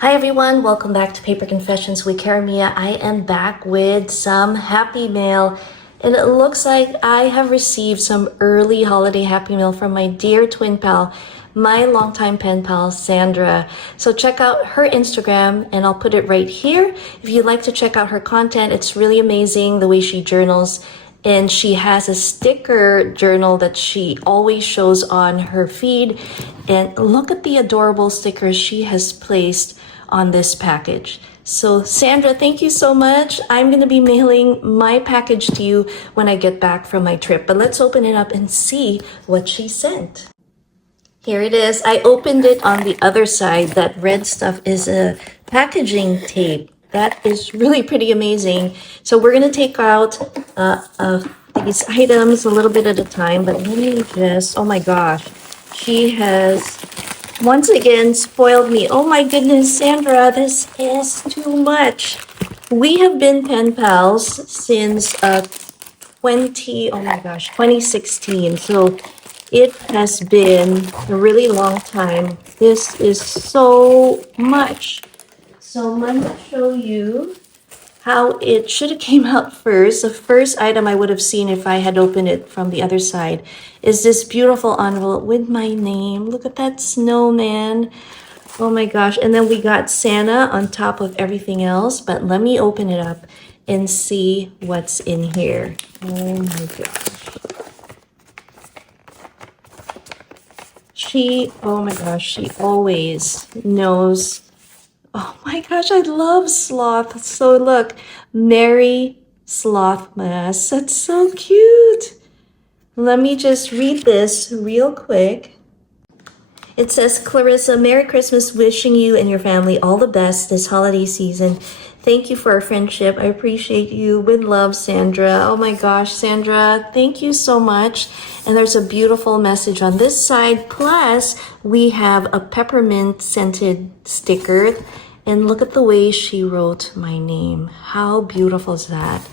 Hi everyone, welcome back to Paper Confessions with Karamia. I am back with some happy mail, and it looks like I have received some early holiday happy mail from my dear twin pal, my longtime pen pal, Sandra. So check out her Instagram, and I'll put it right here. If you'd like to check out her content, it's really amazing the way she journals. And she has a sticker journal that she always shows on her feed. And look at the adorable stickers she has placed on this package. So Sandra, thank you so much. I'm going to be mailing my package to you when I get back from my trip. But let's open it up and see what she sent. Here it is. I opened it on the other side. That red stuff is a packaging tape. That is really pretty amazing. So we're going to take out these items a little bit at a time, but let me just, oh my gosh, she has once again spoiled me. Oh my goodness, Sandra, this is too much. We have been pen pals since 2016. So it has been a really long time. This is so much. So let me show you how it should have came out first. The first item I would have seen if I had opened it from the other side is this beautiful envelope with my name. Look at that snowman. Oh my gosh. And then we got Santa on top of everything else. But let me open it up and see what's in here. Oh my gosh. Oh my gosh, she always knows. Oh my gosh, I love sloth. So look, Merry Slothmas. That's so cute. Let me just read this real quick. It says, Clarissa, Merry Christmas, wishing you and your family all the best this holiday season. Thank you for our friendship. I appreciate you. With love, Sandra. Oh my gosh, Sandra, thank you so much. And there's a beautiful message on this side. Plus, we have a peppermint scented sticker. And look at the way she wrote my name. How beautiful is that?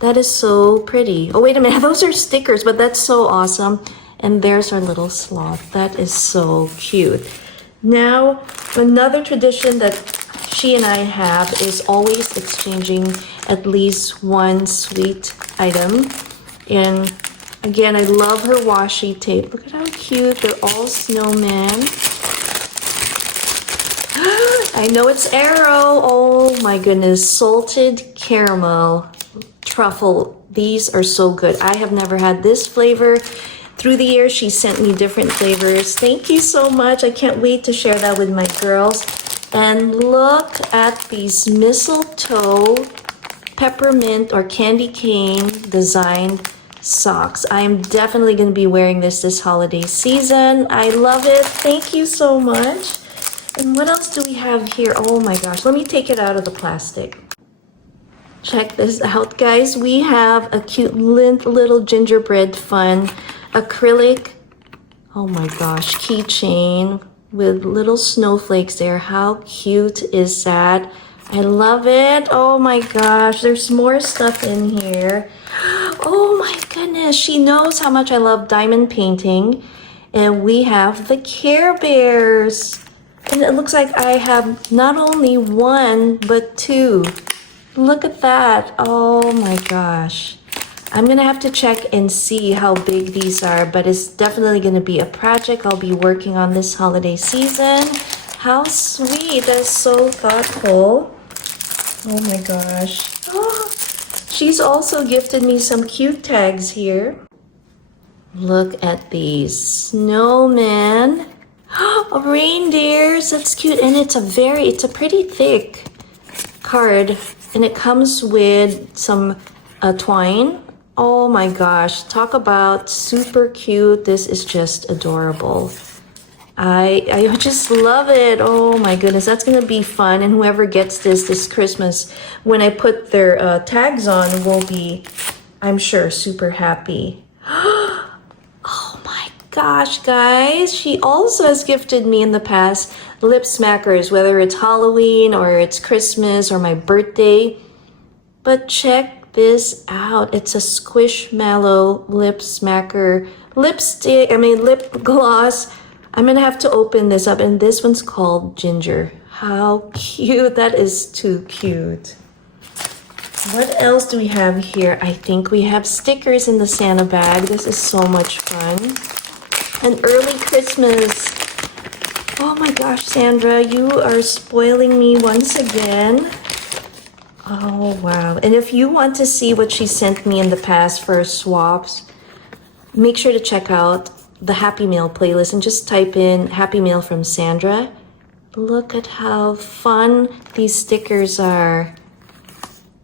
That is so pretty. Oh, wait a minute. Those are stickers, but that's so awesome. And there's our little sloth. That is so cute. Now, another tradition that she and I have is always exchanging at least one sweet item. And again, I love her washi tape. Look at how cute. They're all snowmen. I know it's Arrow. Oh my goodness. Salted caramel truffle. These are so good. I have never had this flavor. Through the years, she sent me different flavors. Thank you so much. I can't wait to share that with my girls. And look at these mistletoe, peppermint, or candy cane designed socks. I am definitely going to be wearing this holiday season. I love it. Thank you so much. And what else do we have here? Oh my gosh, let me take it out of the plastic. Check this out, guys. We have a cute little gingerbread fun acrylic, oh my gosh, keychain with little snowflakes there. How cute is that? I love it. Oh my gosh, there's more stuff in here. Oh my goodness, she knows how much I love diamond painting. And we have the Care Bears. And it looks like I have not only one, but two. Look at that. Oh my gosh. I'm going to have to check and see how big these are, but it's definitely going to be a project I'll be working on this holiday season. How sweet. That's so thoughtful. Oh my gosh. Oh, she's also gifted me some cute tags here. Look at these snowmen. Oh, reindeers. That's cute. And it's a pretty thick card. And it comes with some twine. Oh my gosh, talk about super cute. This is just adorable. I just love it. Oh my goodness, that's gonna be fun. And whoever gets this Christmas, when I put their tags on, will be, I'm sure, super happy. Oh my gosh, guys. She also has gifted me in the past lip smackers, whether it's Halloween or it's Christmas or my birthday. But check this out. It's a Squishmallow lip smacker lip gloss. I'm gonna have to open this up, and this one's called Ginger. How cute. That is too cute. What else do we have here? I think we have stickers in the Santa bag. This is so much fun. An early Christmas. Oh my gosh, Sandra, you are spoiling me once again. Oh, wow. And if you want to see what she sent me in the past for swaps, make sure to check out the Happy Mail playlist and just type in Happy Mail from Sandra. Look at how fun these stickers are.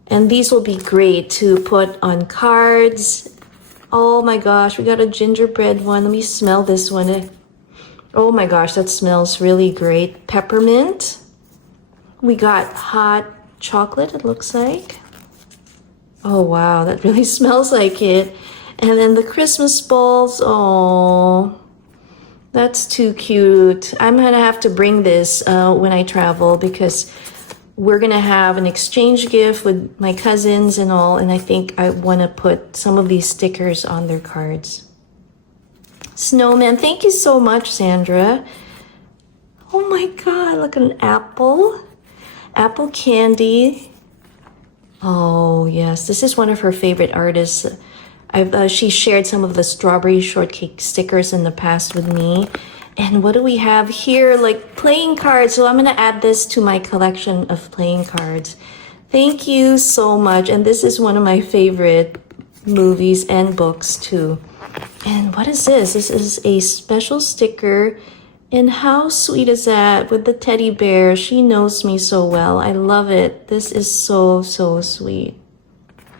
And these will be great to put on cards. Oh my gosh, we got a gingerbread one. Let me smell this one. Oh my gosh, that smells really great. Peppermint. We got hot chocolate, it looks like. Oh wow, that really smells like it. And then the Christmas balls. Oh, that's too cute. I'm gonna have to bring this when I travel because we're gonna have an exchange gift with my cousins and all, and I think I want to put some of these stickers on their cards. Snowman, thank you so much, Sandra. Oh my god, look at an apple. Apple candy. Oh yes, this is one of her favorite artists. She shared some of the strawberry shortcake stickers in the past with me. And what do we have here? Like playing cards. So I'm going to add this to my collection of playing cards. Thank you so much. And this is one of my favorite movies and books too. And what is this? This is a special sticker. And how sweet is that with the teddy bear? She knows me so well. I love it. This is so, so sweet.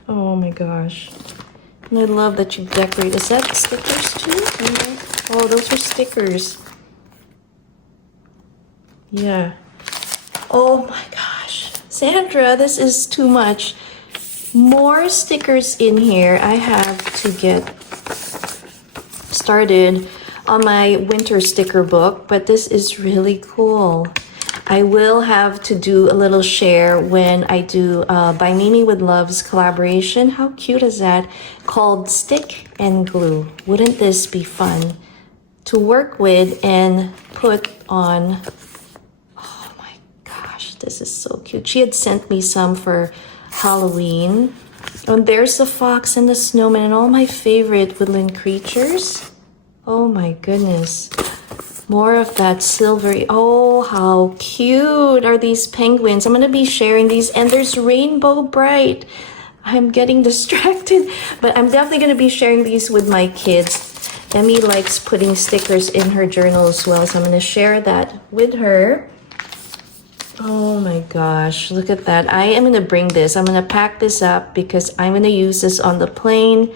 Oh my gosh. And I love that you decorate. Is that stickers too? Oh, those are stickers. Yeah. Oh my gosh. Sandra, this is too much. More stickers in here. I have to get started on my winter sticker book, but this is really cool. I will have to do a little share when I do By Mimi with Love's collaboration. How cute is that? Called Stick and Glue. Wouldn't this be fun to work with and put on? Oh my gosh, this is so cute. She had sent me some for Halloween. And there's the fox and the snowman and all my favorite woodland creatures. Oh my goodness. More of that silvery. Oh, how cute are these penguins. I'm going to be sharing these. And there's Rainbow Bright. I'm getting distracted. But I'm definitely going to be sharing these with my kids. Emmy likes putting stickers in her journal as well. So I'm going to share that with her. Oh my gosh. Look at that. I am going to bring this. I'm going to pack this up because I'm going to use this on the plane.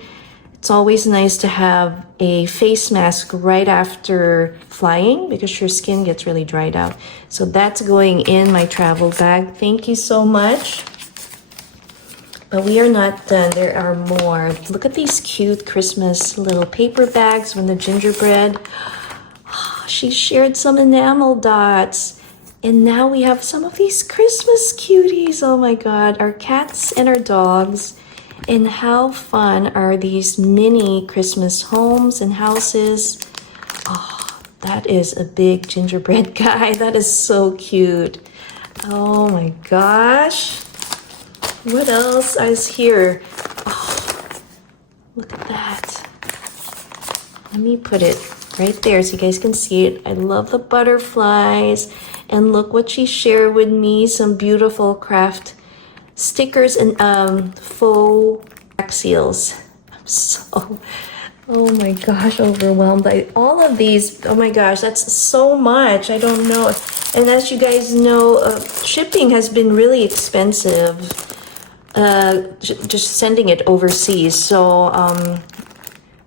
It's always nice to have a face mask right after flying because your skin gets really dried out. So that's going in my travel bag. Thank you so much. But we are not done. There are more. Look at these cute Christmas little paper bags from the gingerbread. Oh, she shared some enamel dots. And now we have some of these Christmas cuties. Oh my God. Our cats and our dogs. And how fun are these mini Christmas homes and houses? Oh, that is a big gingerbread guy. That is so cute. Oh my gosh. What else is here? Oh, look at that. Let me put it right there so you guys can see it. I love the butterflies. And look what she shared with me. Some beautiful craft stickers and faux wax seals. I'm so, oh my gosh, overwhelmed by all of these. Oh my gosh, that's so much. I don't know. And as you guys know, shipping has been really expensive. Just sending it overseas. So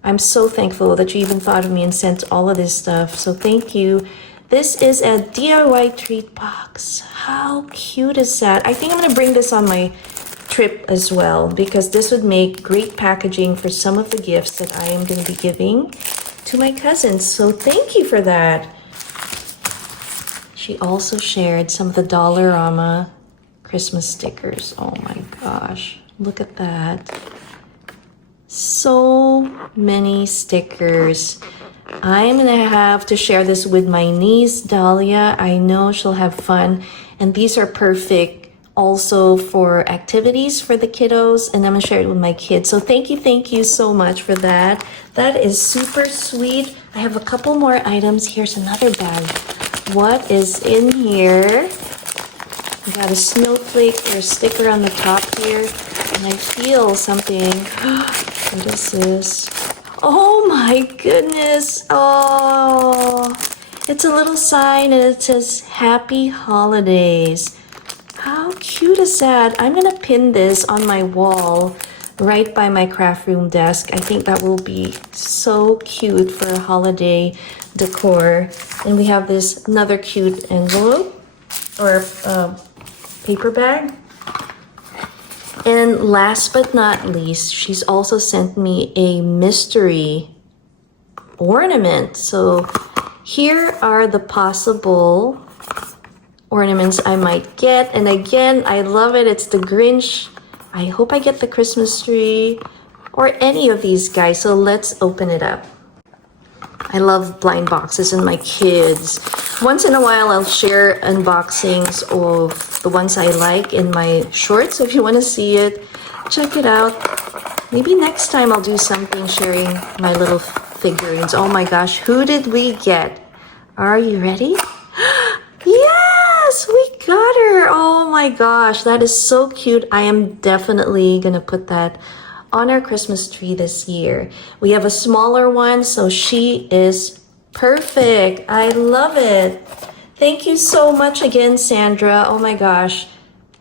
I'm so thankful that you even thought of me and sent all of this stuff. So thank you. This is a DIY treat box. How cute is that? I think I'm gonna bring this on my trip as well because this would make great packaging for some of the gifts that I am gonna be giving to my cousins. So thank you for that. She also shared some of the Dollarama Christmas stickers. Oh my gosh, look at that. So many stickers. I'm gonna have to share this with my niece, Dahlia. I know she'll have fun. And these are perfect also for activities for the kiddos. And I'm gonna share it with my kids. So thank you so much for that. That is super sweet. I have a couple more items. Here's another bag. What is in here? We got a snowflake or a sticker on the top here. And I feel something. What is this? Oh my goodness. Oh, it's a little sign and it says Happy Holidays. How cute is that? I'm gonna pin this on my wall right by my craft room desk. I think that will be so cute for a holiday decor. And we have this another cute envelope or paper bag. And last but not least, she's also sent me a mystery ornament. So here are the possible ornaments I might get. And again, I love it. It's the Grinch. I hope I get the Christmas tree or any of these guys. So let's open it up. I love blind boxes and my kids. Once in a while, I'll share unboxings of the ones I like in my shorts. So if you want to see it, check it out. Maybe next time I'll do something sharing my little figurines. Oh my gosh, who did we get? Are you ready? Yes, we got her. Oh my gosh, that is so cute. I am definitely gonna put that on our Christmas tree this year. We have a smaller one, so she is perfect. I love it. Thank you so much again, Sandra. Oh my gosh,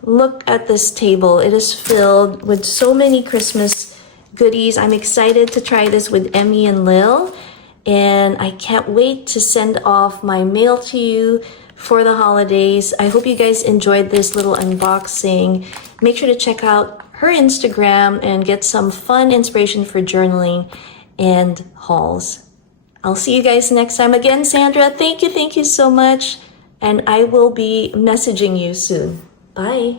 look at this table. It is filled with so many Christmas goodies. I'm excited to try this with Emmy and Lil, and I can't wait to send off my mail to you for the holidays. I hope you guys enjoyed this little unboxing. Make sure to check out her Instagram and get some fun inspiration for journaling and hauls. I'll see you guys next time. Again, Sandra, thank you so much. And I will be messaging you soon. Bye.